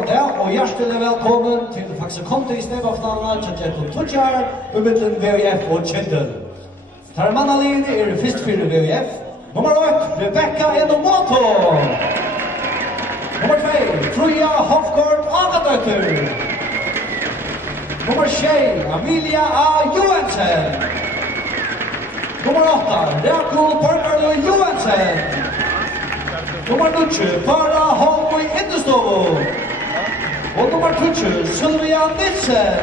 Góðan dag og hjertelig velkommen til Faxe-Conte i snøbafnavnet til Gjetton Tudjar og mittelen VUF og Kjendel. Tar mannalinje først for VUF. Nummer 8, Rebecca Enomoto. Nummer 2, Fruja Hofgaard Agadøtter. Nummer 6, Amelia A. Johansen. Nummer 8, Rakul Borgarløy Johansen. Nummer 9, Farah Holmøy Indestovo. Og nummer 20, Sylvia Nilsen.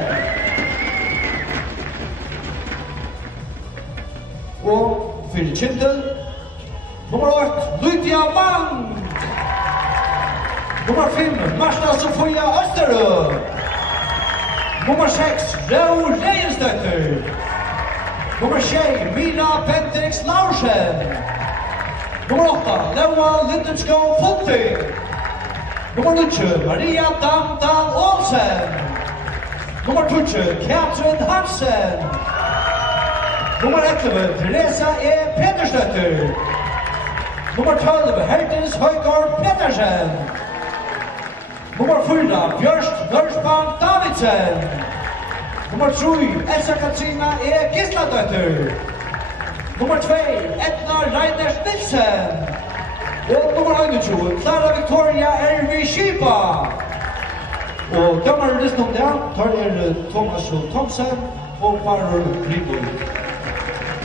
Og for Kjendel, nummer 8, Lydia Mang. Nummer 5, Marta Sofia Østerø. Nummer 6, Rau Reinsdøtter. Nummer 6, Mira Bendix Larsen. Nummer 8, Leua Lindenskov Funting. Nummer 9, Maria Damdal Olsen. Nummer 20, Katrin Hansen. Nummer 11, Teresa E. Petersdøtter. Nummer 12, Herdis Højgaard Petersen. Nummer 4, Bjørst Nørsbank Davidsen. Nummer 3, Elsa Katrina E. Gisladøtter. Nummer 2, Edna Reiners Nilsen. Og nummer 21, Clara Victoria R.V. Schipa. Og dømmer listen om det, tar Thomas Thomsen og Barur Gribur.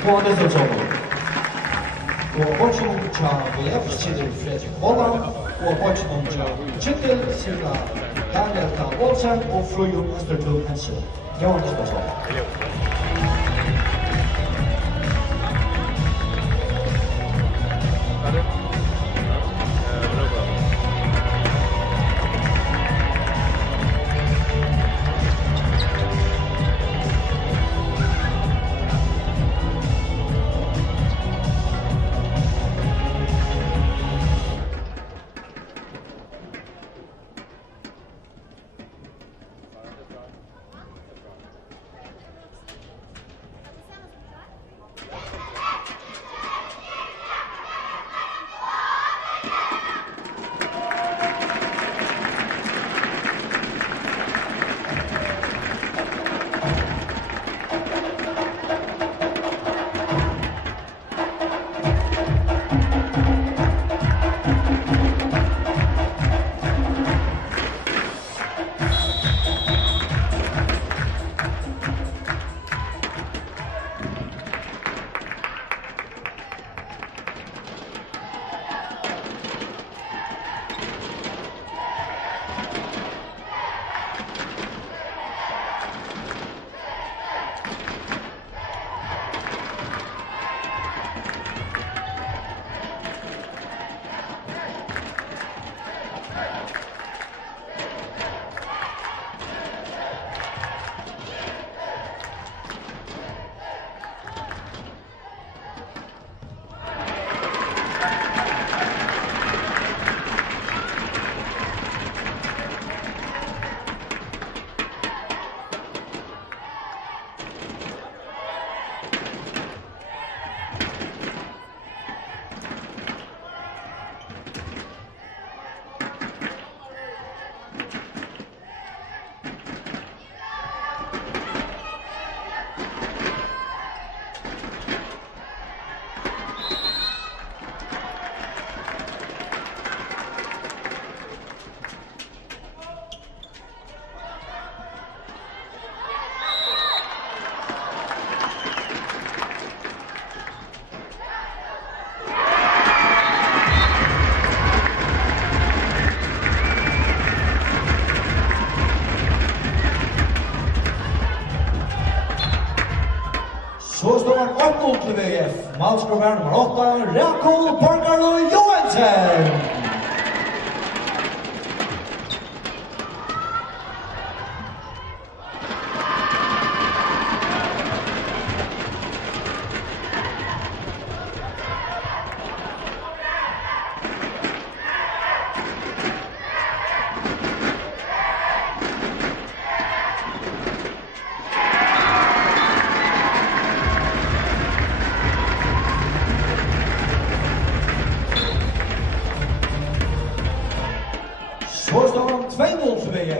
Og han er sånn. Og Bortsjøn til VF sitter Fredrik Vollan, og Bortsjøn til Kjendel sitter Daniel Olsen og Frujo Østertun Hansen. Det var det sånn. Så står han 8-0 til VF. Malskrøver nummer 8, Rakul Borgarløy Johansen.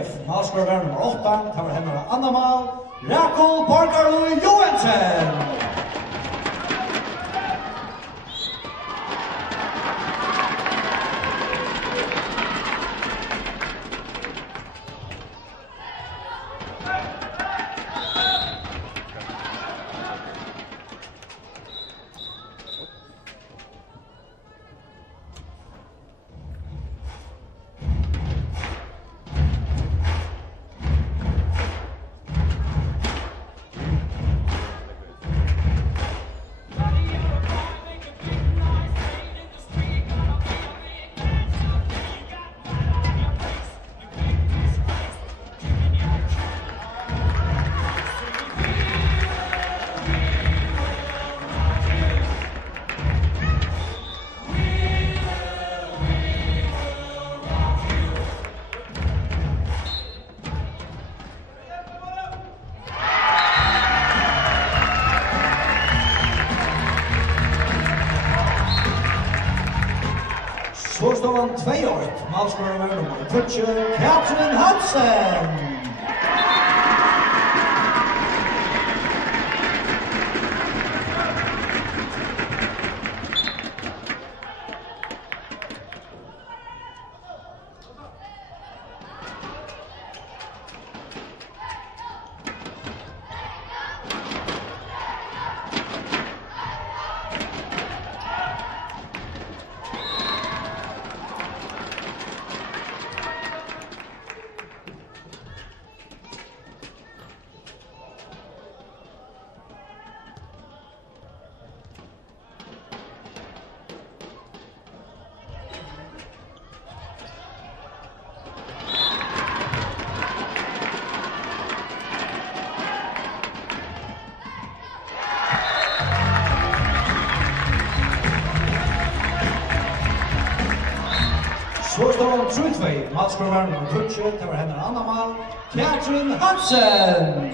VUF, målscorer nummer 8, tar henne andra mål, Rakel Borgarlund Johansen. Så står han 2-8, målscorer nummer 20, Katrin Hansen. Så står han 3-2, målscorer nummer 20, tar henne andra mål, Katrin Hansen.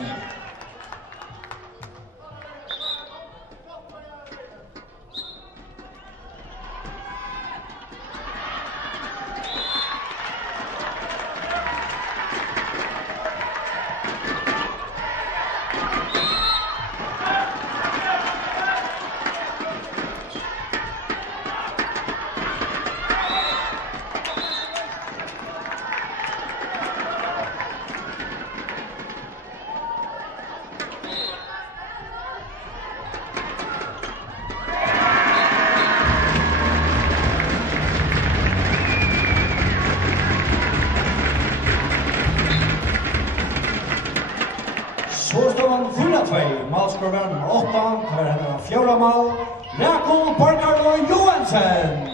Så står han 4-2, målscorer nummer 8, tar henne fjärde mål, Rakel Borgarlund Johansen.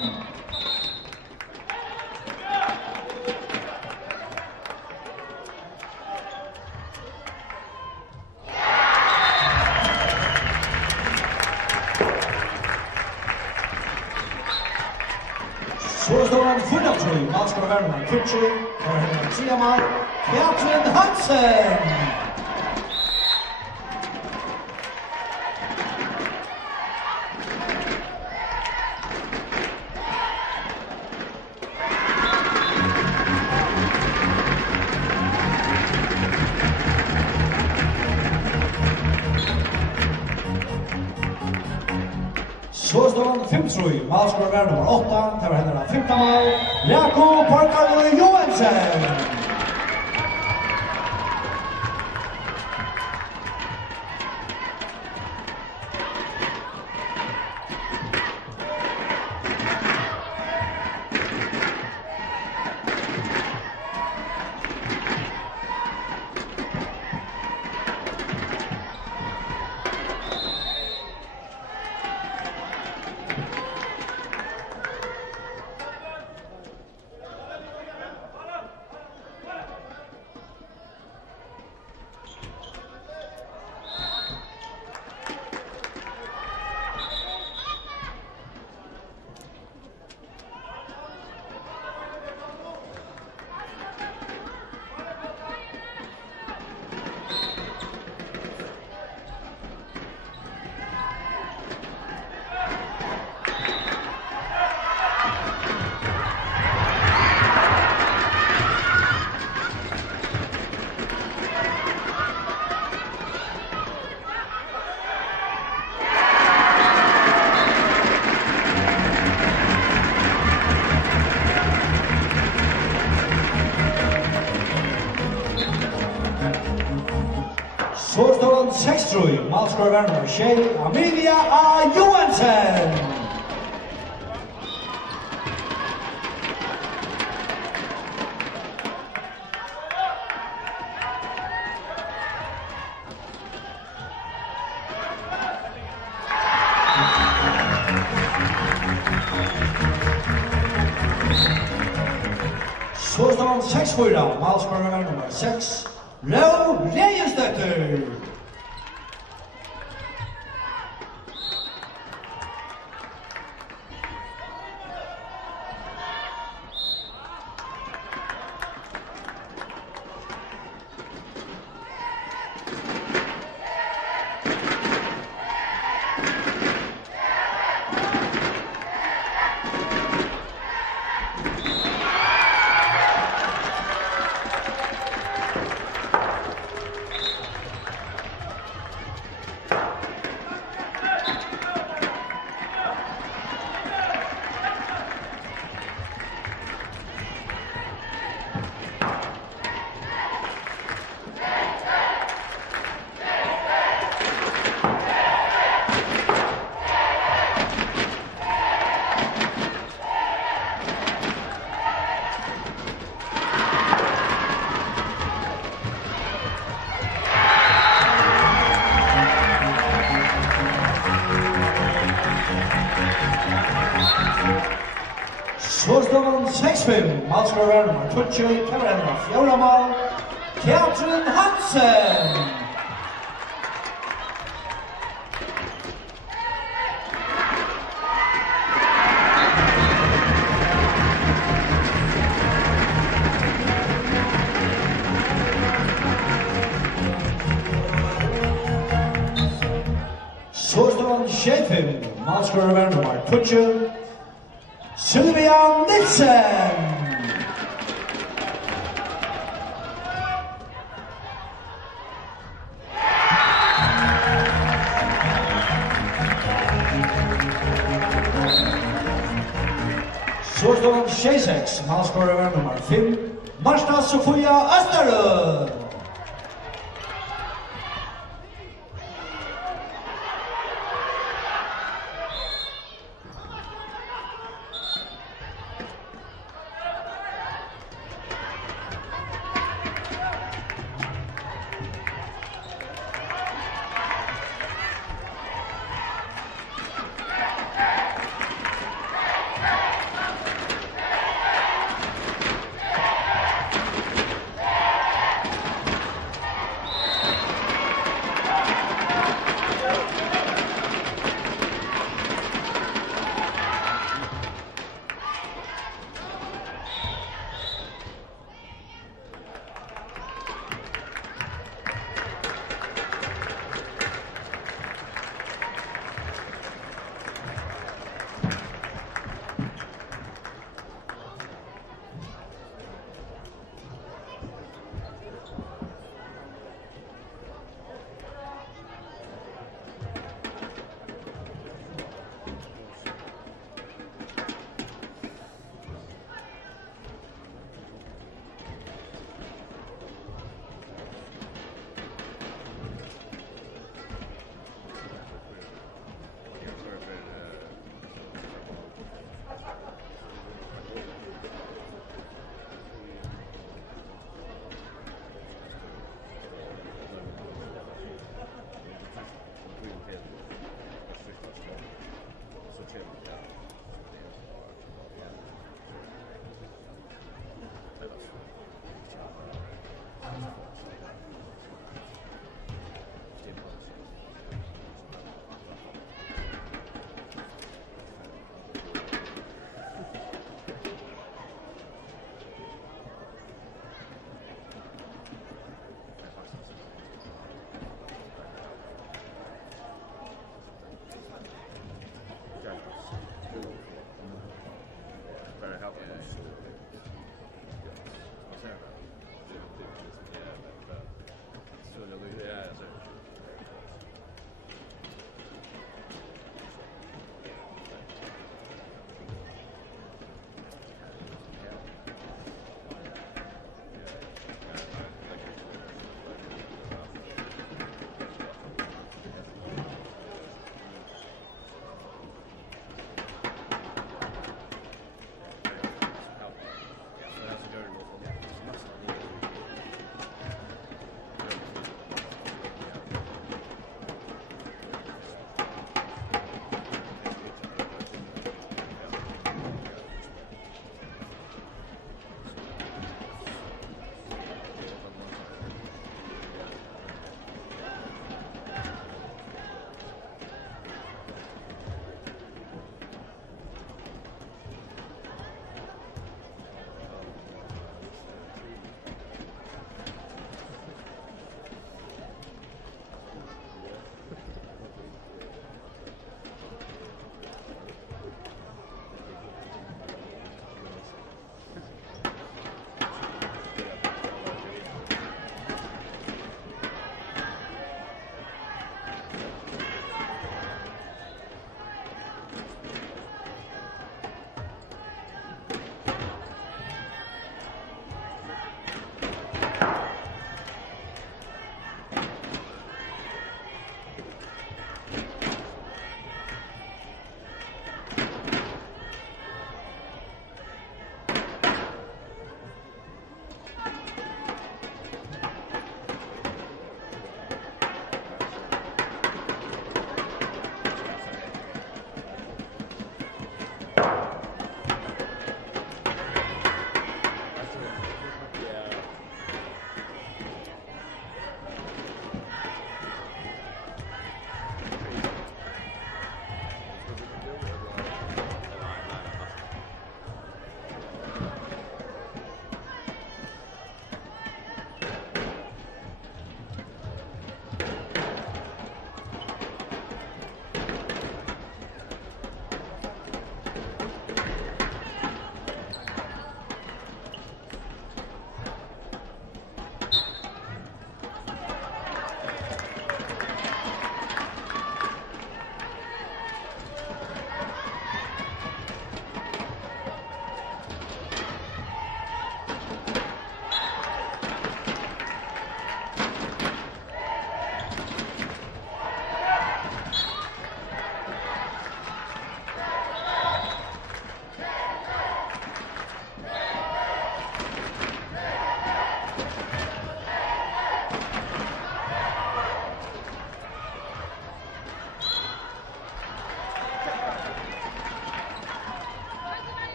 Så står han 4-2, målscorer nummer 20, tar henne tredje mål, Katrin Hansen. Så står han 5-3, målscorer nummer 8, tar henne 15 mål, Rakel Borgarlund Johansen. Malskriver nummer 6, Amelia A. Johansen. Så står han 6-4, Malskriver nummer 6, Leo Lejensdatter. Så står han 6-5, Malskriver nummer 20, Kameran nummer 4 mal, Katrin Hansen. Så står han 6-5, Malskriver nummer 20, Sylvia Nilsen. Så står han 6-6, Malskriver nummer 5, Marta Sofia Österlund.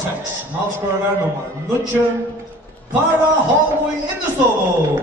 6, målskårer nummer 9, Para Holmøy Innestovo.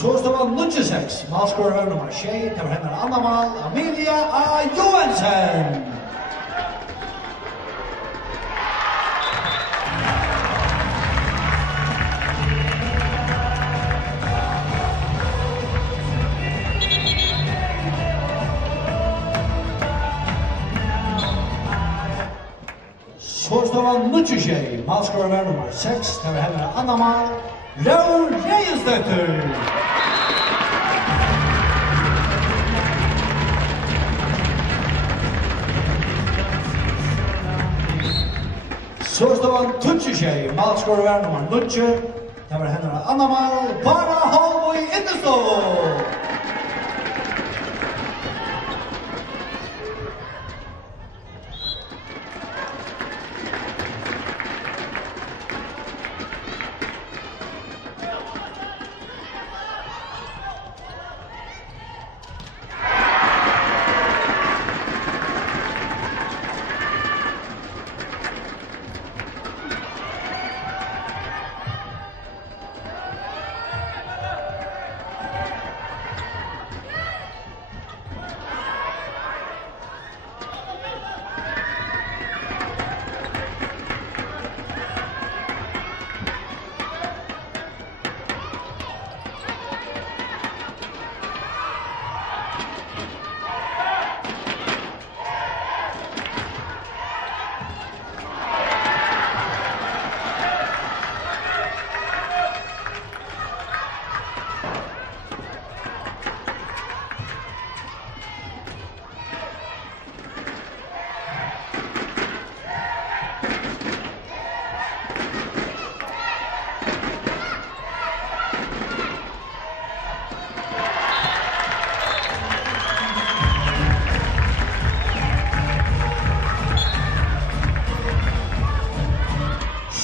Så står det 96, målskårer nummer 6, det var henne Anna-Mal, Amelia A. Johansen. Så står det 96, målskårer nummer 6, det var henne Anna-Mal, Rau Reinsdøtter. Så står han 26, målskårer nummer 9, det var henne Anna-Mal, Para Holmøy Innestovo.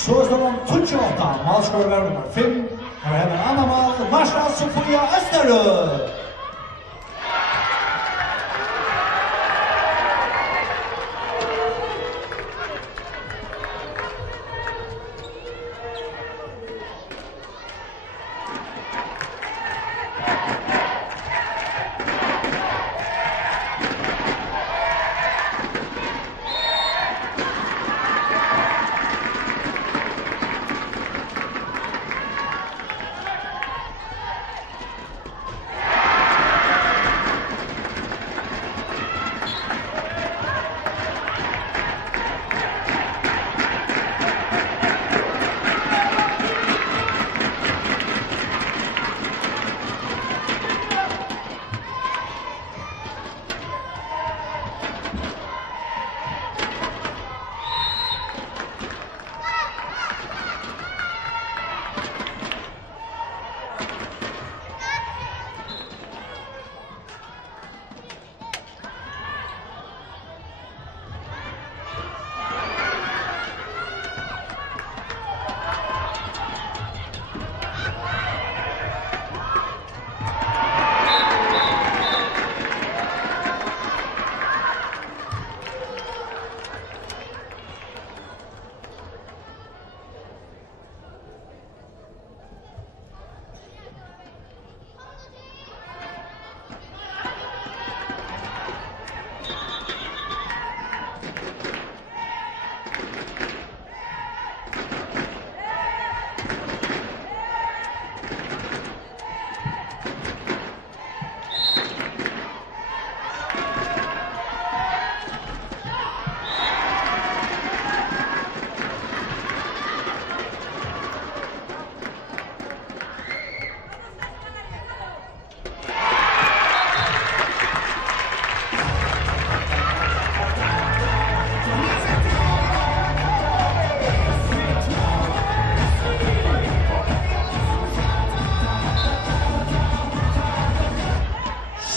Så står det 28, målskårer nummer 5, det var henne Anna-Mal, Marsha Sofia Østerud.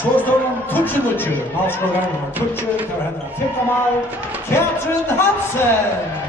Så står han Tutsi-Nutsi, målskårer nummer Tutsi, tar henne av 15 mål, Katrin Hansen.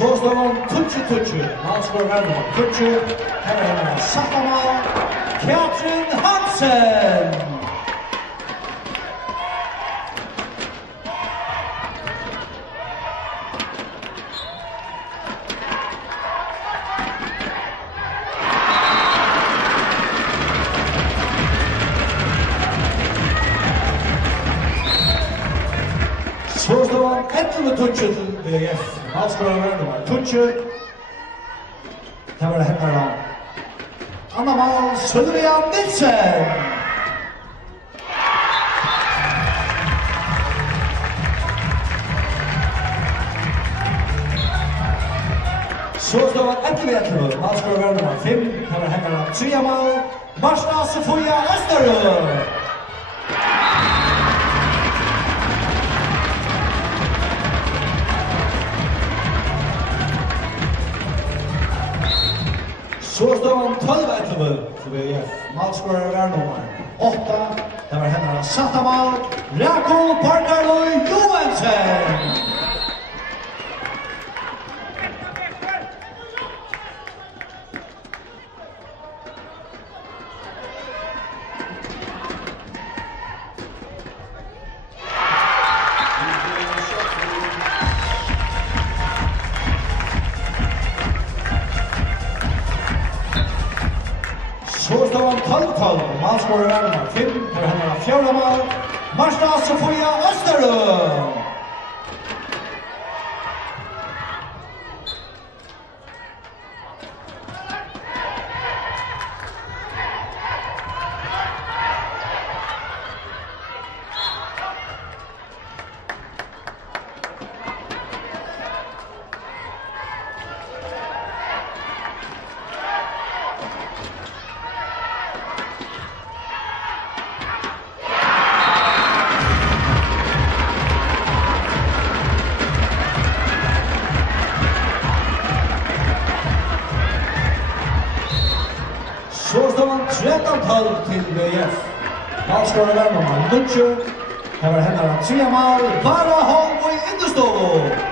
Så står han Tutsi-Tutsi, målskårer nummer Tutsi, tar henne av 17 mål, Katrin Hansen. Så står han 11-Tutsi til VF. Målskårer nummer Tutsi. Det var det henne da. Anna mål, Sylvia Nilsen. Så står han 11-11. Målskårer nummer 5. Det var henne da. 3 mål, Marsta Sofia Österud. Så står han 12-11 til VF. Målskårer nummer 8. Det var henne av 17 mål, Rakel Parkarlo Johansen. Så står han 12-12, målskårer nummer 5, det var henne av 4 mål, Marsta Sofia Österud. Så står han 13-12 til VF. Målskårer nummer 9. Det var henne av 3 mål, Bara Holm og Indestovo.